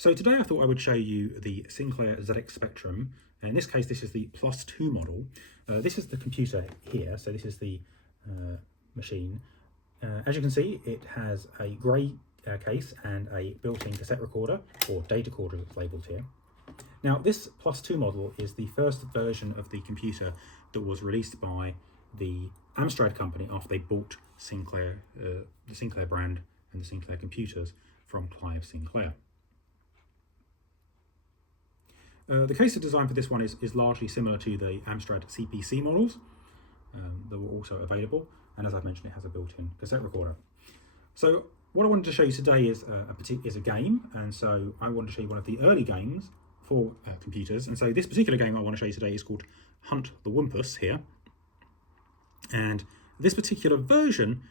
So today I thought I would show you the Sinclair ZX Spectrum. In this case, this is the +2 model. This is the computer here, so this is the machine. As you can see, it has a grey case and a built-in cassette recorder, or datacorder it's labelled here. Now this +2 model is the first version of the computer that was released by the Amstrad company after they bought Sinclair, the Sinclair brand and the Sinclair computers from Clive Sinclair. The case of design for this one is largely similar to the Amstrad CPC models that were also available, and as I've mentioned, it has a built-in cassette recorder. So what I wanted to show you today is a game, and so I wanted to show you one of the early games for computers. And so this particular game I want to show you today is called Hunt the Wumpus here, and this particular version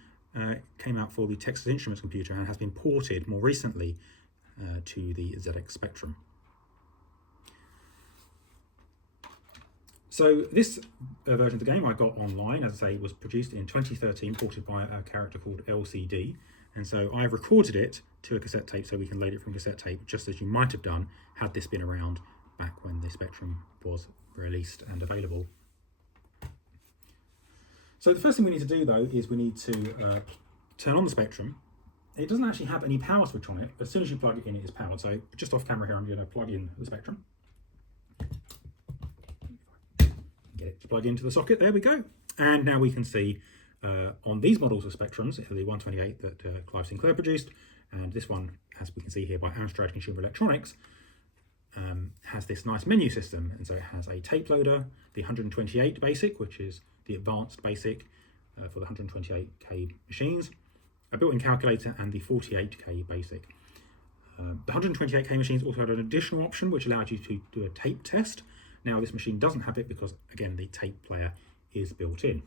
came out for the Texas Instruments computer and has been ported more recently to the ZX Spectrum. So this version of the game I got online, as I say, was produced in 2013, ported by a character called LCD. And so I've recorded it to a cassette tape so we can load it from cassette tape, just as you might have done had this been around back when the Spectrum was released and available. So the first thing we need to do though is we need to turn on the Spectrum. It doesn't actually have any power switch on it. As soon as you plug it in, it is powered. So just off camera here, I'm going to plug in the Spectrum. Get it to plug into the socket, there we go. And now we can see on these models of Spectrums, the 128 that Clive Sinclair produced, and this one, as we can see here by Amstrad Consumer Electronics, has this nice menu system. And so it has a tape loader, the 128 basic, which is the advanced basic for the 128K machines, a built-in calculator, and the 48K basic. The 128K machines also had an additional option which allowed you to do a tape test. Now this machine doesn't have it because, again, the tape player is built in.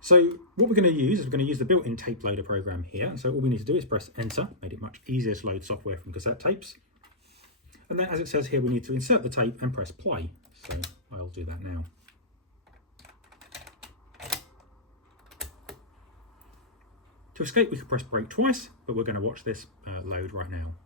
So what we're going to use is we're going to use the built-in tape loader program here. And so all we need to do is press enter, made it much easier to load software from cassette tapes. And then, as it says here, we need to insert the tape and press play. So I'll do that now. To escape, we can press break twice, but we're going to watch this load right now.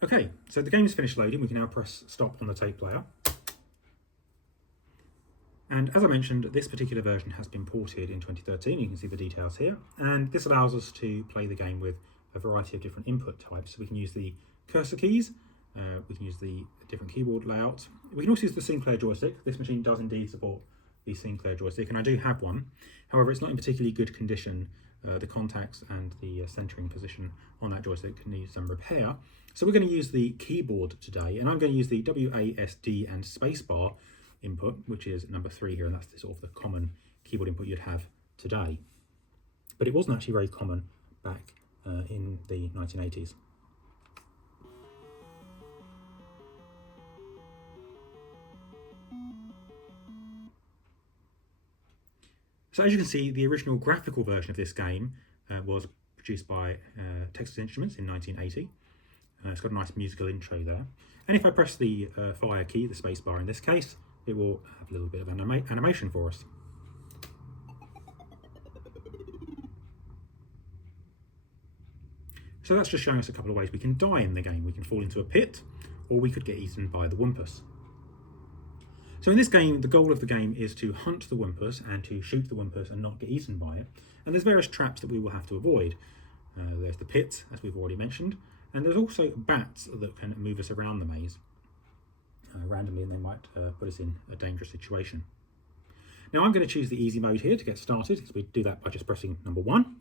Okay, so the game is finished loading. We can now press stop on the tape player. And as I mentioned, this particular version has been ported in 2013. You can see the details here. And this allows us to play the game with a variety of different input types. We can use the cursor keys, we can use the different keyboard layouts. We can also use the Sinclair joystick. This machine does indeed support the Sinclair joystick, and I do have one. However, it's not in particularly good condition the contacts and the centering position on that joystick needs some repair. So we're going to use the keyboard today, and I'm going to use the WASD and spacebar input, which is number 3 here, and that's the sort of the common keyboard input you'd have today. But it wasn't actually very common back in the 1980s. So as you can see, the original graphical version of this game was produced by Texas Instruments in 1980. It's got a nice musical intro there. And if I press the fire key, the space bar in this case, it will have a little bit of animation for us. So that's just showing us a couple of ways we can die in the game. We can fall into a pit, or we could get eaten by the Wumpus. So in this game, the goal of the game is to hunt the Wumpus and to shoot the Wumpus and not get eaten by it. And there's various traps that we will have to avoid. There's the pit, as we've already mentioned, and there's also bats that can move us around the maze randomly, and they might put us in a dangerous situation. Now I'm going to choose the easy mode here to get started, because we do that by just pressing number 1.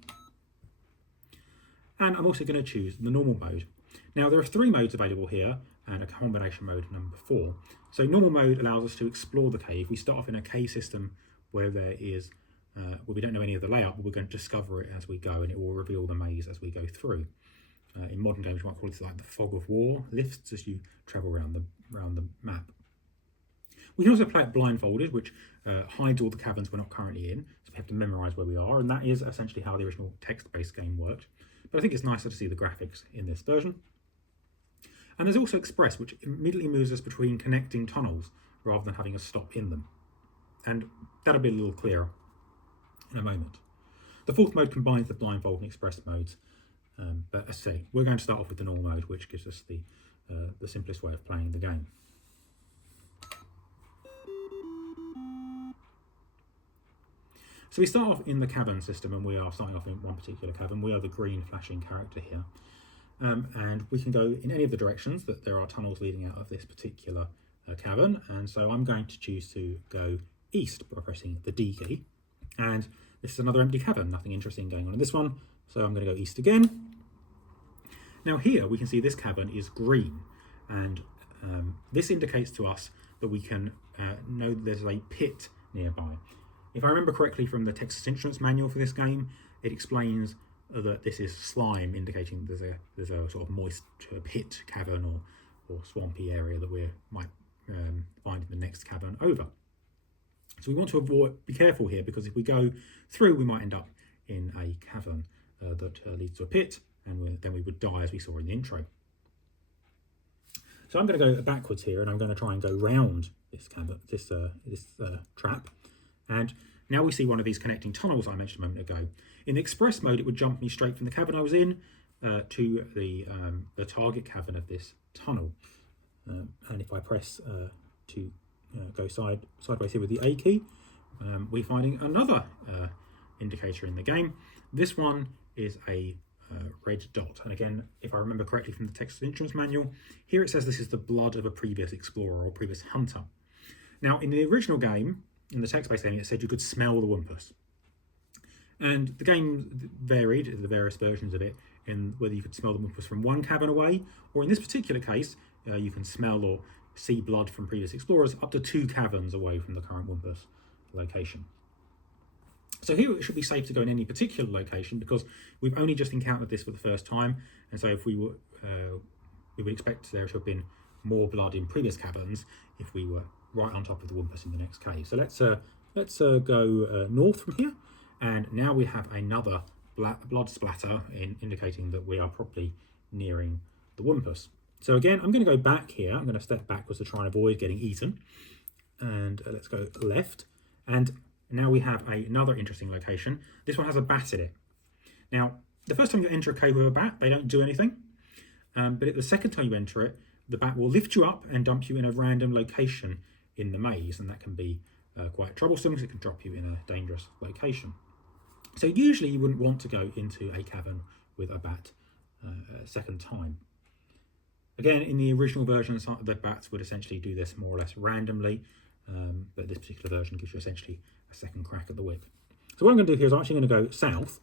And I'm also going to choose the normal mode. Now there are 3 modes available here, and a combination mode number 4. So normal mode allows us to explore the cave. We start off in a cave system where there is, where we don't know any of the layout, but we're going to discover it as we go, and it will reveal the maze as we go through. In modern games, you might call it like the fog of war lifts as you travel around the map. We can also play it blindfolded, which hides all the caverns we're not currently in, so we have to memorise where we are, and that is essentially how the original text-based game worked. But I think it's nicer to see the graphics in this version. And there's also Express, which immediately moves us between connecting tunnels rather than having us stop in them. And that'll be a little clearer in a moment. The 4th mode combines the blindfold and Express modes, but as I say, we're going to start off with the normal mode, which gives us the simplest way of playing the game. So we start off in the cavern system, and we are starting off in one particular cavern. We are the green flashing character here. And we can go in any of the directions that there are tunnels leading out of this particular cavern. And so I'm going to choose to go east by pressing the D key. And this is another empty cavern, nothing interesting going on in this one. So I'm going to go east again. Now here we can see this cavern is green. And this indicates to us that we can know there's a pit nearby. If I remember correctly from the Texas Instruments manual for this game, it explains that this is slime, indicating there's a sort of moist pit, cavern or swampy area that we might find in the next cavern over. So we want to be careful here, because if we go through, we might end up in a cavern that leads to a pit, and then we would die, as we saw in the intro. So I'm going to go backwards here, and I'm going to try and go round this cavern, this trap. And now we see one of these connecting tunnels I mentioned a moment ago. In the Express mode, it would jump me straight from the cavern I was in to the target cavern of this tunnel. And if I press to go sideways here with the A key, we're finding another indicator in the game. This one is a red dot. And again, if I remember correctly from the Texas Instruments manual, here it says this is the blood of a previous explorer or previous hunter. Now, in the original game, in the text-based game, it said you could smell the Wumpus. And the game varied, the various versions of it, in whether you could smell the Wumpus from one cavern away, or in this particular case, you can smell or see blood from previous explorers up to 2 caverns away from the current Wumpus location. So here it should be safe to go in any particular location, because we've only just encountered this for the first time, and so if we would expect there to have been more blood in previous caverns if we were right on top of the Wumpus in the next cave. So let's go north from here, and now we have another blood splatter indicating that we are probably nearing the Wumpus. So again, I'm going to go back here. I'm going to step backwards to try and avoid getting eaten, and let's go left. And now we have another interesting location. This one has a bat in it. Now, the first time you enter a cave with a bat, they don't do anything, but the second time you enter it, the bat will lift you up and dump you in a random location in the maze, and that can be quite troublesome, because it can drop you in a dangerous location. So usually you wouldn't want to go into a cavern with a bat a second time. Again, in the original version, the bats would essentially do this more or less randomly, but this particular version gives you essentially a second crack at the whip. So what I'm going to do here is I'm actually going to go south,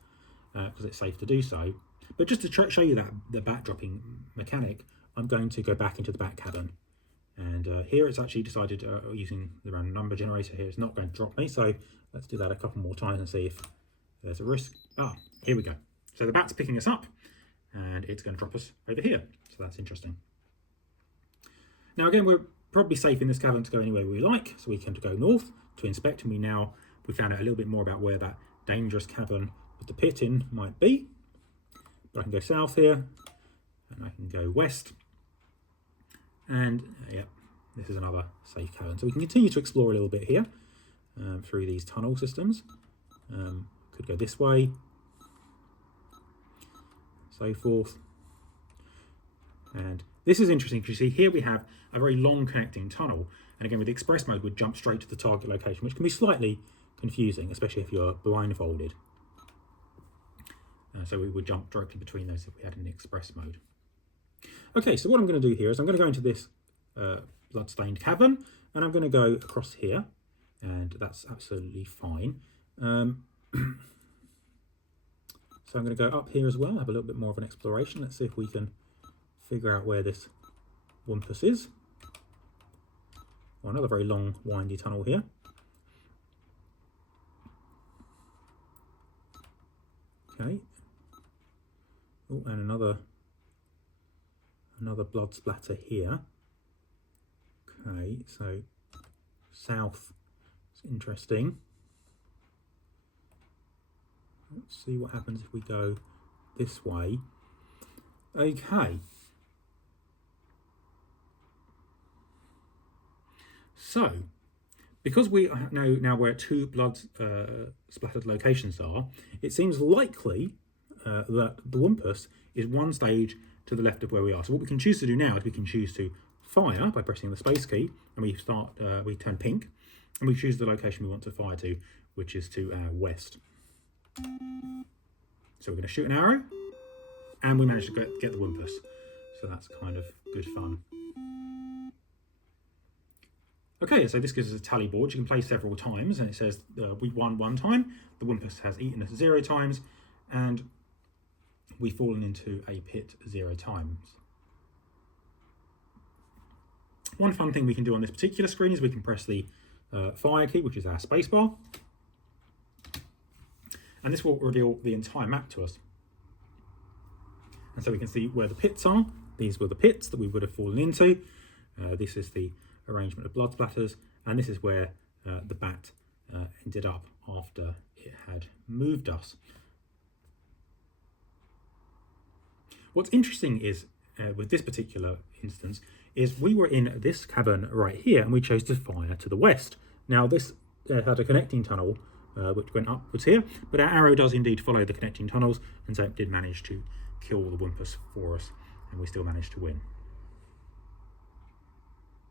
because it's safe to do so. But just to show you that the bat dropping mechanic, I'm going to go back into the bat cabin. And here it's actually decided, using the random number generator here, it's not going to drop me. So let's do that a couple more times and see if there's a risk. Ah, here we go. So the bat's picking us up and it's going to drop us over here. So that's interesting. Now again, we're probably safe in this cabin to go anywhere we like. So we can go north to inspect, and we found out a little bit more about where that dangerous cabin with the pit in might be. But I can go south here and I can go west. And yeah, this is another safe cabin. So we can continue to explore a little bit here through these tunnel systems. Could go this way, so forth. And this is interesting because you see here we have a very long connecting tunnel. And again, with the express mode, we'd jump straight to the target location, which can be slightly confusing, especially if you're blindfolded. So we would jump directly between those if we had an express mode. Okay, so what I'm going to do here is I'm going to go into this blood-stained cavern, and I'm going to go across here, and that's absolutely fine. So I'm going to go up here as well, have a little bit more of an exploration. Let's see if we can figure out where this Wumpus is. Oh, another very long, windy tunnel here. Okay. Oh, and another blood splatter here. Okay, so south is interesting. Let's see what happens if we go this way. Okay. So, because we know now where two blood splattered locations are, it seems likely that the Wumpus is one stage to the left of where we are. So what we can choose to do now is we can choose to fire by pressing the space key, and we turn pink, and we choose the location we want to fire to, which is to our west. So we're going to shoot an arrow, and we managed to get the Wumpus. So that's kind of good fun. Okay, so this gives us a tally board. You can play several times, and it says we won one time, the Wumpus has eaten us 0 times, and we've fallen into a pit 0 times. One fun thing we can do on this particular screen is we can press the fire key, which is our spacebar, and this will reveal the entire map to us. And so we can see where the pits are. These were the pits that we would have fallen into. This is the arrangement of blood splatters, and this is where the bat ended up after it had moved us. What's interesting is, with this particular instance, is we were in this cavern right here, and we chose to fire to the west. Now this had a connecting tunnel which went upwards here, but our arrow does indeed follow the connecting tunnels, and so it did manage to kill the Wumpus for us, and we still managed to win.